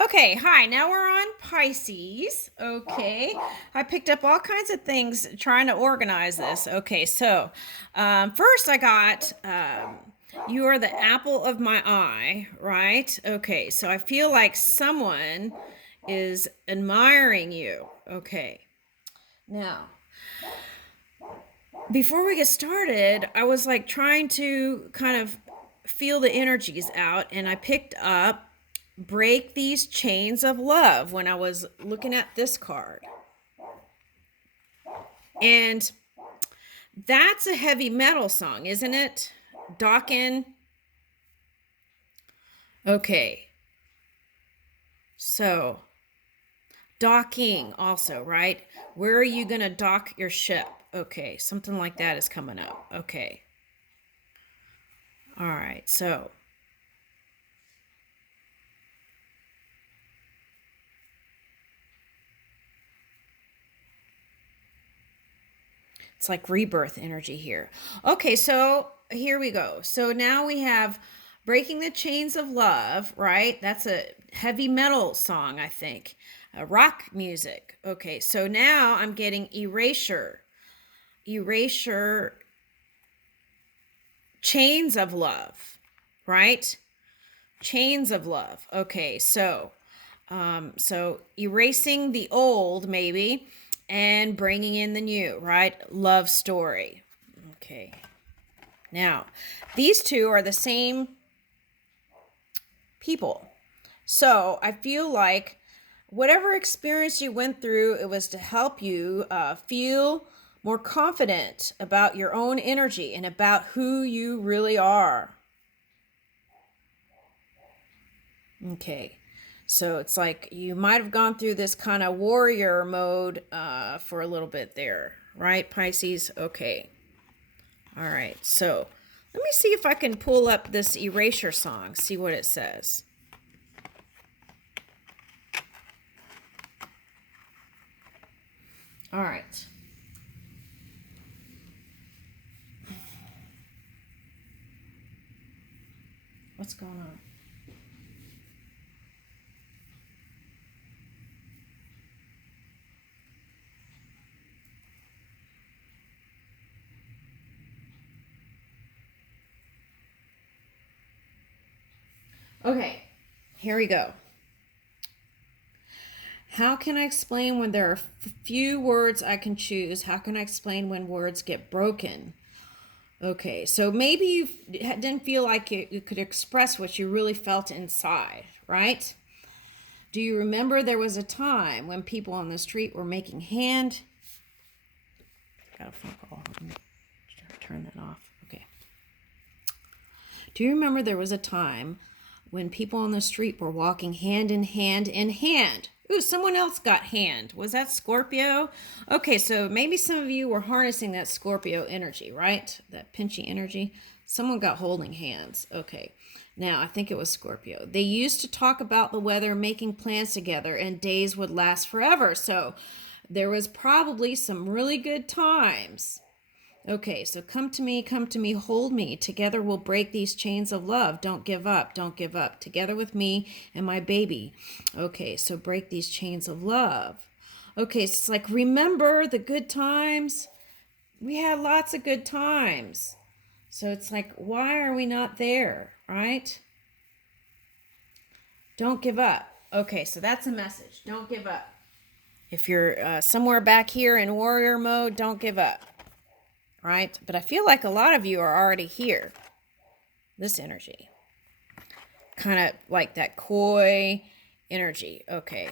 Okay, hi. Now we're on Pisces. Okay, I picked up all kinds of things trying to organize this. Okay, so first I got you are the apple of my eye, right? Okay, so I feel like someone is admiring you. Okay, now before we get started, I was like trying to kind of feel the energies out, and I picked up break these chains of love when I was looking at this card. And that's a heavy metal song, isn't it? Dawkins. Okay. So, docking also, right? Where are you going to dock your ship? Okay. Something like that is coming up. Okay. All right. So, it's like rebirth energy here. Okay, so here we go. So now we have Breaking the Chains of Love, right? That's a heavy metal song, I think. Rock music. Okay, so now I'm getting Erasure. Erasure, Chains of Love, right? Chains of Love. Okay, so erasing the old, maybe, and bringing in the new, right? Love story. Okay. Now, these two are the same people. So I feel like whatever experience you went through, it was to help you feel more confident about your own energy and about who you really are. Okay. So it's like you might have gone through this kind of warrior mode for a little bit there, right, Pisces? Okay. All right. So let me see if I can pull up this erasure song, see what it says. All right. What's going on? Okay. Here we go. How can I explain when there are few words I can choose? How can I explain when words get broken? Okay, so maybe you didn't feel like you could express what you really felt inside, right? Do you remember there was a time when people on the street were making hand? Got a phone call. Turn that off. Okay. Do you remember there was a time when people on the street were walking hand in hand in hand? Ooh, someone else got hand. Was that Scorpio? Okay, so maybe some of you were harnessing that Scorpio energy, right? That pinchy energy. Someone got holding hands. Okay. Now, I think it was Scorpio. They used to talk about the weather, making plans together, and days would last forever. So there was probably some really good times. Okay, so come to me, hold me. Together we'll break these chains of love. Don't give up, don't give up. Together with me and my baby. Okay, so break these chains of love. Okay, so it's like remember the good times. We had lots of good times. So it's like, why are we not there, right? Don't give up. Okay, so that's a message. Don't give up. If you're somewhere back here in warrior mode, don't give up. Right? But I feel like a lot of you are already here. This energy. Kind of like that coy energy. Okay.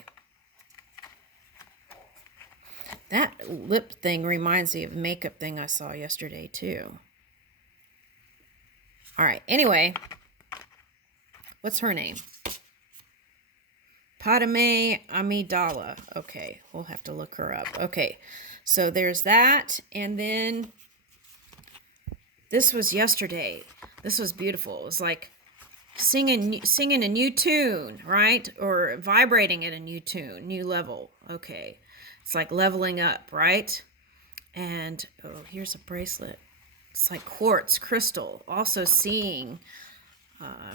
That lip thing reminds me of a makeup thing I saw yesterday, too. All right. Anyway, what's her name? Padme Amidala. Okay. We'll have to look her up. Okay. So there's that. And then this was yesterday. This was beautiful. It was like singing a new tune, right? Or vibrating at a new tune, new level. Okay. It's like leveling up, right? And oh, here's a bracelet. It's like quartz crystal. Also seeing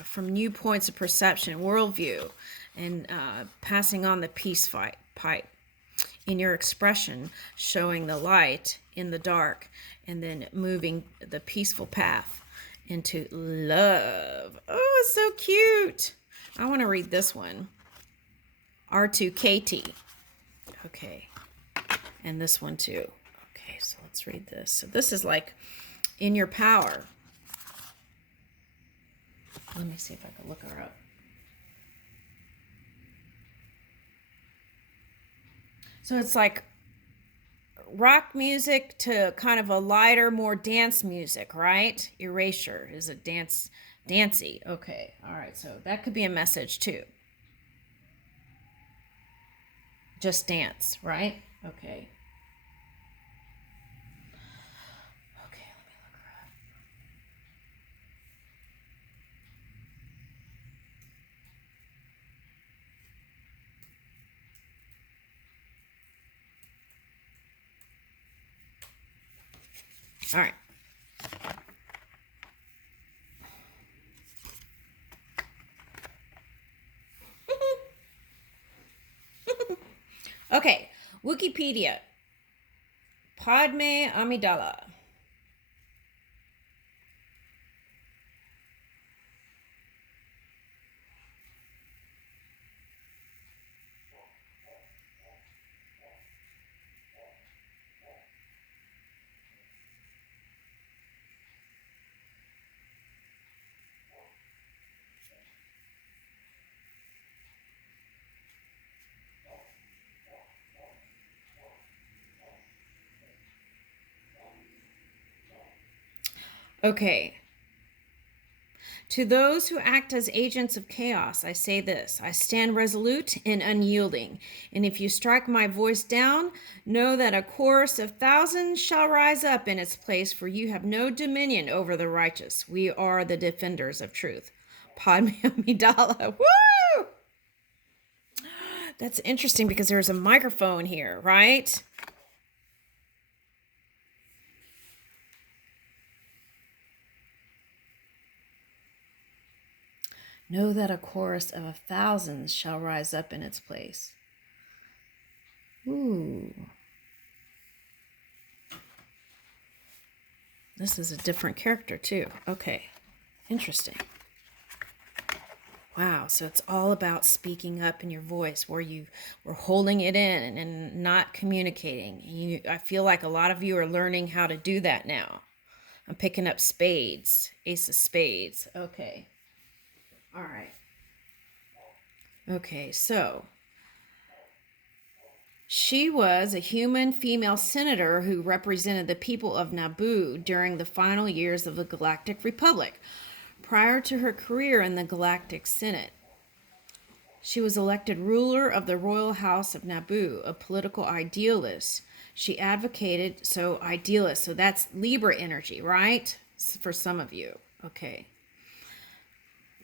from new points of perception, worldview. and passing on the peace pipe in your expression, showing the light in the dark, and then moving the peaceful path into love. Oh, it's so cute. I want to read this one. R2KT. Okay. And this one too. Okay, so let's read this. So this is like in your power. Let me see if I can look her up. So it's like rock music to kind of a lighter, more dance music, right? Erasure is a dancey. Okay, all right. So that could be a message too. Just dance, right? Okay. Okay, let me look her up. All right. Okay, Wikipedia. Padme Amidala. Okay. To those who act as agents of chaos, I say this: I stand resolute and unyielding. And if you strike my voice down, know that a chorus of thousands shall rise up in its place, for you have no dominion over the righteous. We are the defenders of truth. Padme Amidala. Woo! That's interesting because there's a microphone here, right? Know that a chorus of thousands shall rise up in its place. Ooh. This is a different character too. Okay. Interesting. Wow. So it's all about speaking up in your voice, where you were holding it in and not communicating. I feel like a lot of you are learning how to do that now. I'm picking up spades. Ace of spades. Okay. All right. Okay, so she was a human female senator who represented the people of Naboo during the final years of the Galactic Republic, prior to her career in the Galactic Senate. She was elected ruler of the Royal House of Naboo, a political idealist. She advocated, so idealist, so that's Libra energy, right? For some of you. Okay.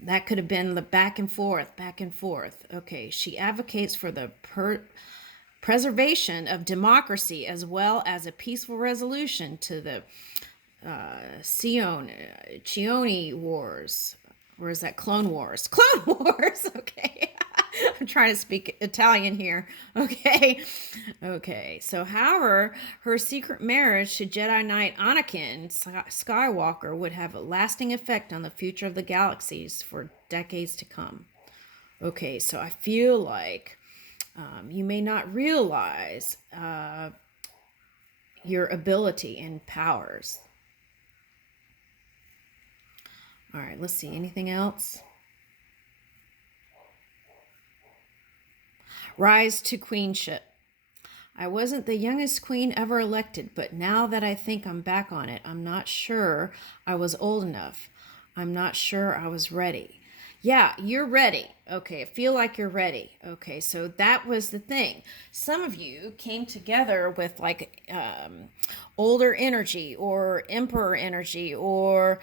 That could have been the back and forth, back and forth. Okay, she advocates for the preservation of democracy as well as a peaceful resolution to the Chioni Wars. Or is that Clone Wars? Clone Wars, okay. I'm trying to speak Italian here. Okay. Okay. So, however, her secret marriage to Jedi Knight Anakin Skywalker would have a lasting effect on the future of the galaxies for decades to come. Okay. So, I feel like you may not realize your ability and powers. All right. Let's see. Anything else? Rise to queenship. I wasn't the youngest queen ever elected, but now that I think I'm back on it, I'm not sure I was old enough. I'm not sure I was ready. Yeah, you're ready. Okay, I feel like you're ready. Okay, so that was the thing. Some of you came together with like older energy or emperor energy or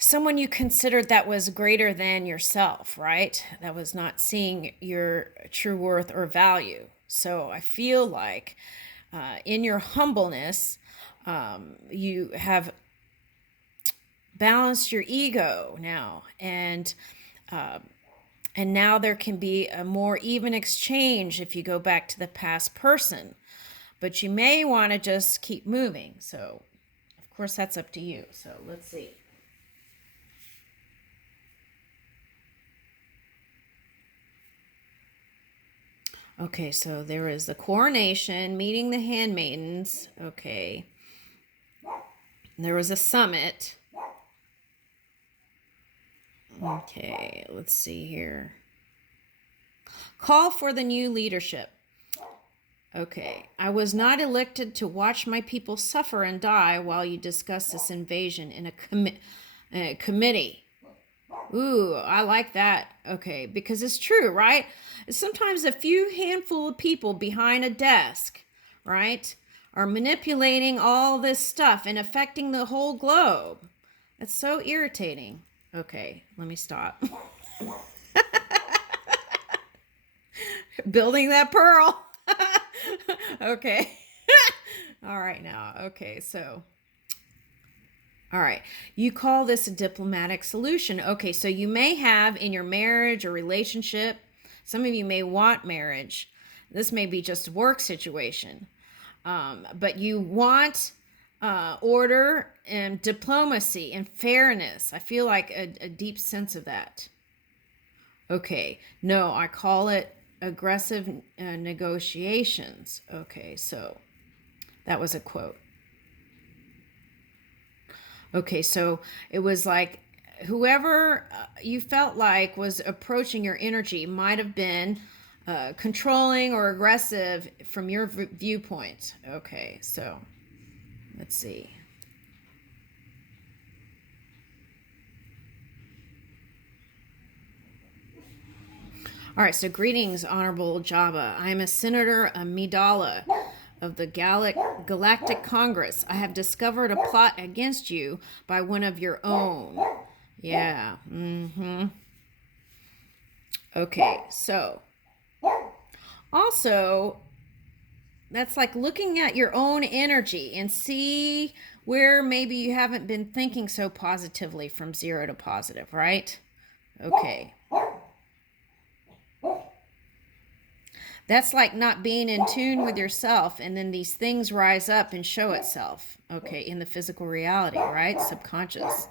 someone you considered that was greater than yourself, right? That was not seeing your true worth or value. So I feel like in your humbleness, you have balanced your ego now, and And now there can be a more even exchange if you go back to the past person. But you may want to just keep moving. So, of course, that's up to you. So, let's see. Okay, so there is the coronation, meeting the handmaidens. Okay. There was a summit. Okay, let's see here. Call for the new leadership. Okay, I was not elected to watch my people suffer and die while you discuss this invasion in a committee. Ooh, I like that. Okay, because it's true, right? Sometimes a few handful of people behind a desk, right, are manipulating all this stuff and affecting the whole globe. It's so irritating. Okay, let me stop. Building that pearl. Okay. All right now. Okay, so. All right. You call this a diplomatic solution. Okay, so you may have in your marriage or relationship, some of you may want marriage. This may be just a work situation. But you want order and diplomacy and fairness. I feel like a deep sense of that. Okay. No, I call it aggressive negotiations. Okay, so that was a quote. Okay, so it was like whoever you felt like was approaching your energy might have been controlling or aggressive from your viewpoint. Okay, so let's see. All right, so greetings, Honorable Jabba. I am a Senator Amidala of the Galactic Congress. I have discovered a plot against you by one of your own. Yeah. Okay, so also that's like looking at your own energy and see where maybe you haven't been thinking so positively from 0 to positive, right? Okay. That's like not being in tune with yourself, and then these things rise up and show itself, okay, in the physical reality, right? Subconscious.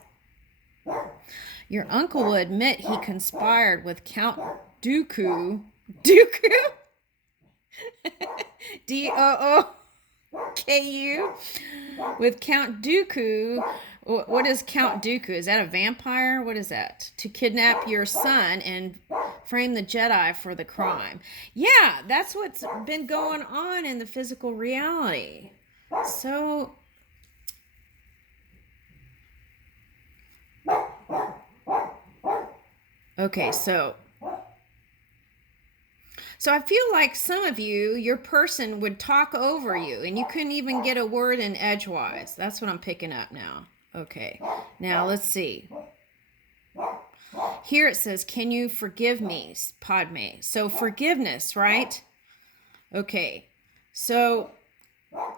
Your uncle will admit he conspired with Count Dooku. Dooku? Dooku? With Count Dooku. What is Count Dooku? Is that a vampire? What is that? To kidnap your son and frame the Jedi for the crime. Yeah, that's what's been going on in the physical reality. So, okay, so I feel like some of you, your person would talk over you and you couldn't even get a word in edgewise. That's what I'm picking up now. Okay, now let's see. Here it says, can you forgive me, Padme? So forgiveness, right? Okay, so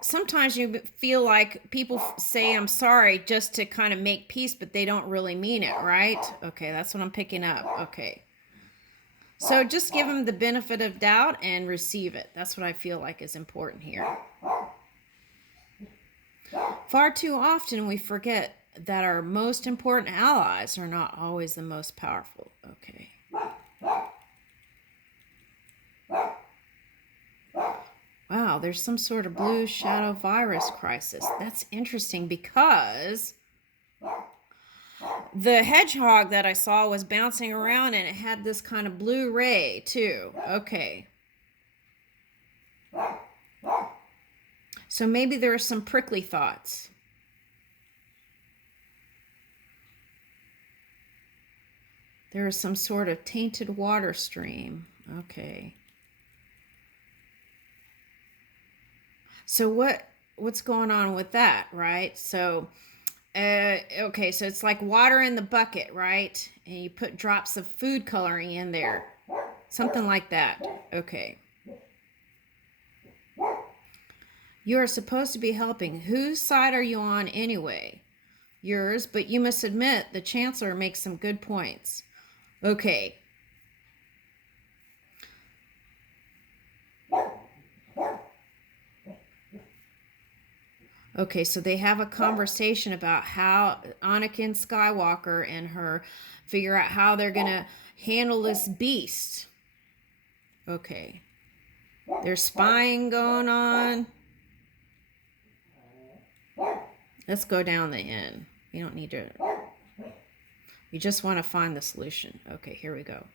sometimes you feel like people say I'm sorry just to kind of make peace, but they don't really mean it, right? Okay, that's what I'm picking up. Okay. So just give them the benefit of doubt and receive it. That's what I feel like is important here. Far too often we forget that our most important allies are not always the most powerful. Okay. Wow, there's some sort of blue shadow virus crisis. That's interesting because the hedgehog that I saw was bouncing around and it had this kind of blue ray too. Okay. So maybe there are some prickly thoughts. There is some sort of tainted water stream. Okay. So what's going on with that, right? So okay, so it's like water in the bucket, right? And you put drops of food coloring in there. Something like that. Okay. You are supposed to be helping. Whose side are you on anyway? Yours, but you must admit the Chancellor makes some good points. Okay. Okay, so they have a conversation about how Anakin Skywalker and her figure out how they're going to handle this beast. Okay. There's spying going on. Let's go down the end. You don't need to. You just want to find the solution. Okay, here we go.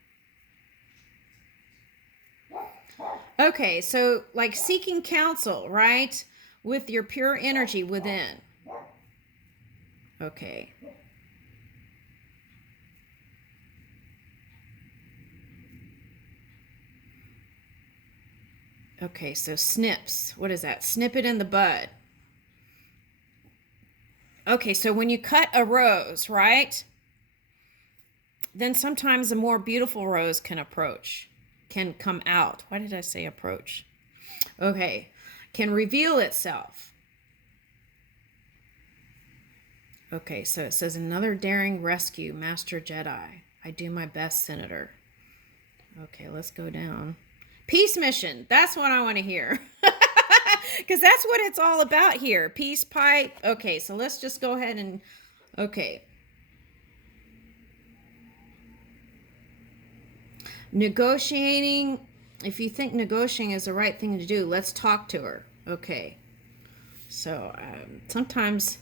Okay, so like seeking counsel, right? With your pure energy within. Okay. Okay, so snips. What is that? Snip it in the bud. Okay, so when you cut a rose, right? Then sometimes a more beautiful rose can come out. Why did I say approach? Okay, can reveal itself. Okay, so it says another daring rescue, Master Jedi. I do my best, Senator. Okay, let's go down. Peace mission. That's what I want to hear. Because that's what it's all about here. Peace pipe. Okay, so let's just go ahead and... Okay. Negotiating. If you think negotiating is the right thing to do, let's talk to her. Okay. So sometimes...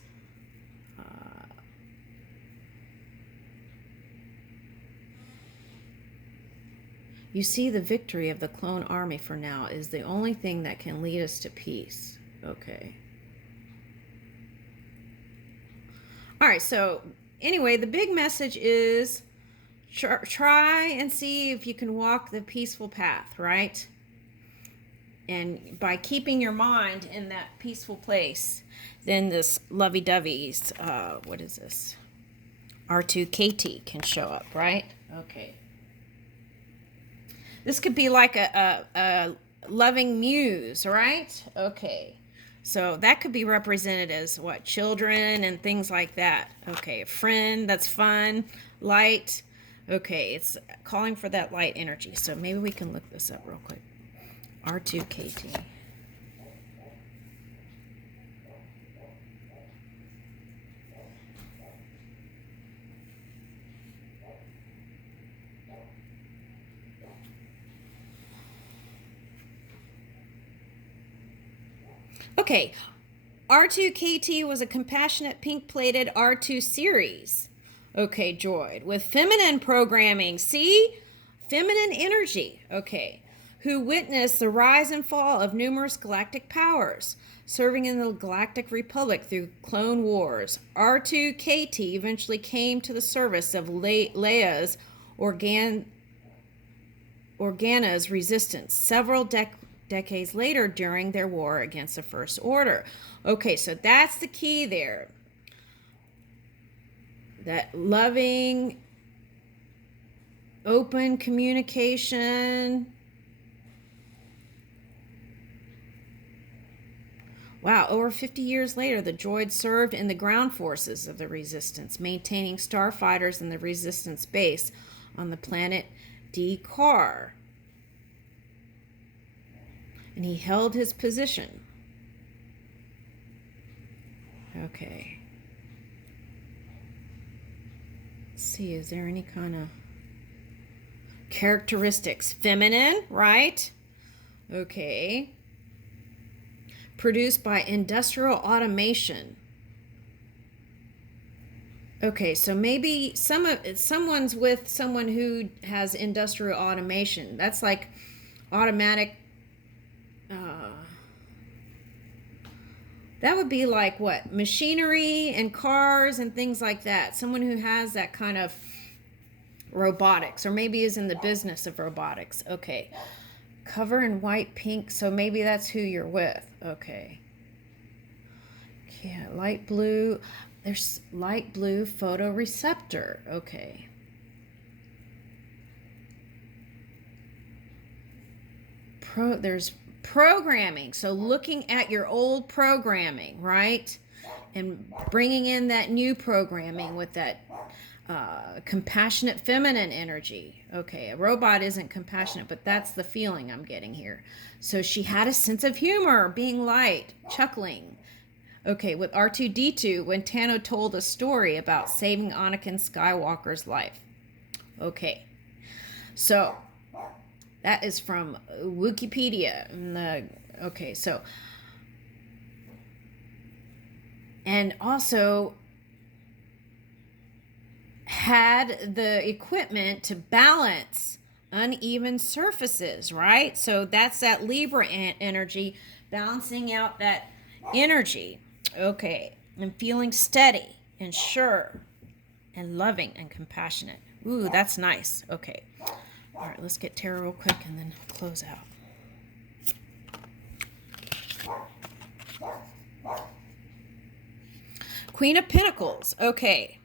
You see, the victory of the clone army for now is the only thing that can lead us to peace. Okay. All right, so anyway, the big message is try and see if you can walk the peaceful path, right? And by keeping your mind in that peaceful place, then this lovey-dovey's, what is this? R2KT can show up, right? Okay. This could be like a loving muse, right? Okay. So that could be represented as what? Children and things like that. Okay. A friend that's fun, light. Okay. It's calling for that light energy. So maybe we can look this up real quick. R2KT. Okay, R2KT was a compassionate pink-plated R2 series. Okay, droid with feminine programming. See? Feminine energy. Okay. Who witnessed the rise and fall of numerous galactic powers, serving in the Galactic Republic through Clone Wars. R2KT eventually came to the service of Leia's Organa's resistance several decades later during their war against the First Order. Okay, so that's the key there. That loving, open communication. Wow, over 50 years later, the droid served in the ground forces of the Resistance, maintaining starfighters in the Resistance base on the planet D'Qar. And he held his position. Okay. Let's see, is there any kind of characteristics? Feminine, right? Okay. Produced by industrial automation. Okay, so maybe someone's with someone who has industrial automation. That's like automatic. That would be like what? Machinery and cars and things like that. Someone who has that kind of robotics, or maybe is in the business of robotics. Okay. Cover in white, pink, so maybe that's who you're with. Okay. Yeah, light blue. There's light blue photoreceptor. Okay. There's programming. So looking at your old programming, right? And bringing in that new programming with that compassionate feminine energy. Okay, a robot isn't compassionate, but that's the feeling I'm getting here. So she had a sense of humor, being light, chuckling. Okay, with R2D2, when Tano told a story about saving Anakin Skywalker's life. Okay, so that is from Wikipedia. Okay, so, and also had the equipment to balance uneven surfaces, right? So that's that Libra energy, balancing out that energy. Okay, and feeling steady and sure and loving and compassionate. Ooh, that's nice. Okay. All right, let's get tarot real quick and then close out. Queen of Pentacles. Okay.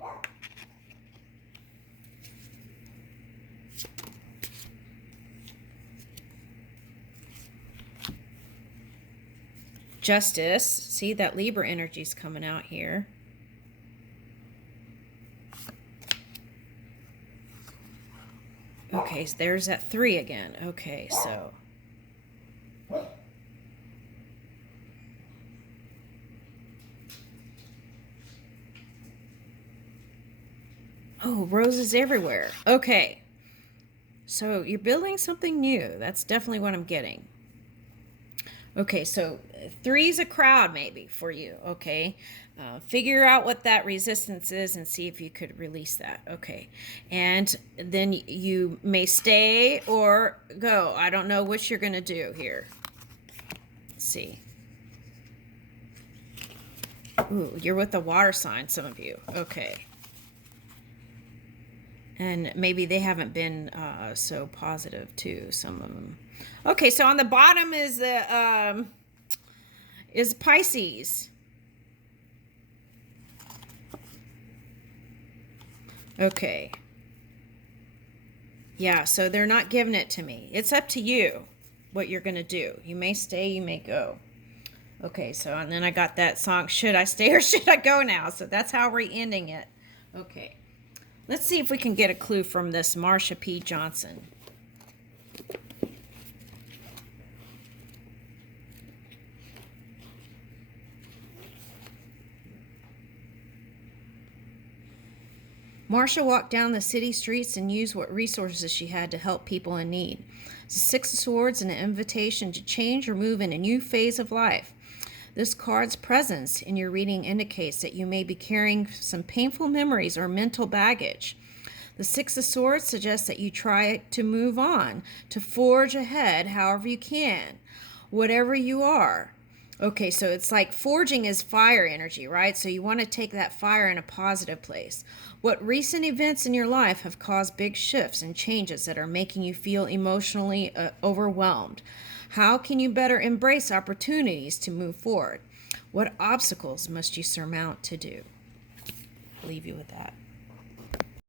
Justice. See, that Libra energy's coming out here. Okay, so there's that 3 again. Okay, so. Oh, roses everywhere. Okay. So you're building something new. That's definitely what I'm getting. Okay, so 3's a crowd maybe for you, okay? Figure out what that resistance is and see if you could release that, okay? And then you may stay or go. I don't know what you're going to do here. Let's see. Ooh, you're with the water sign, some of you. Okay. And maybe they haven't been so positive too, some of them. Okay, so on the bottom is the is Pisces. Okay. Yeah, so they're not giving it to me. It's up to you what you're going to do. You may stay, you may go. Okay, so and then I got that song, Should I Stay or Should I Go Now? So that's how we're ending it. Okay. Let's see if we can get a clue from this Marsha P. Johnson. Marsha walked down the city streets and used what resources she had to help people in need. The 6 of Swords and an invitation to change or move in a new phase of life. This card's presence in your reading indicates that you may be carrying some painful memories or mental baggage. The 6 of Swords suggests that you try to move on, to forge ahead however you can, whatever you are. Okay, so it's like forging is fire energy, right? So you want to take that fire in a positive place. What recent events in your life have caused big shifts and changes that are making you feel emotionally overwhelmed? How can you better embrace opportunities to move forward? What obstacles must you surmount to do? I'll leave you with that.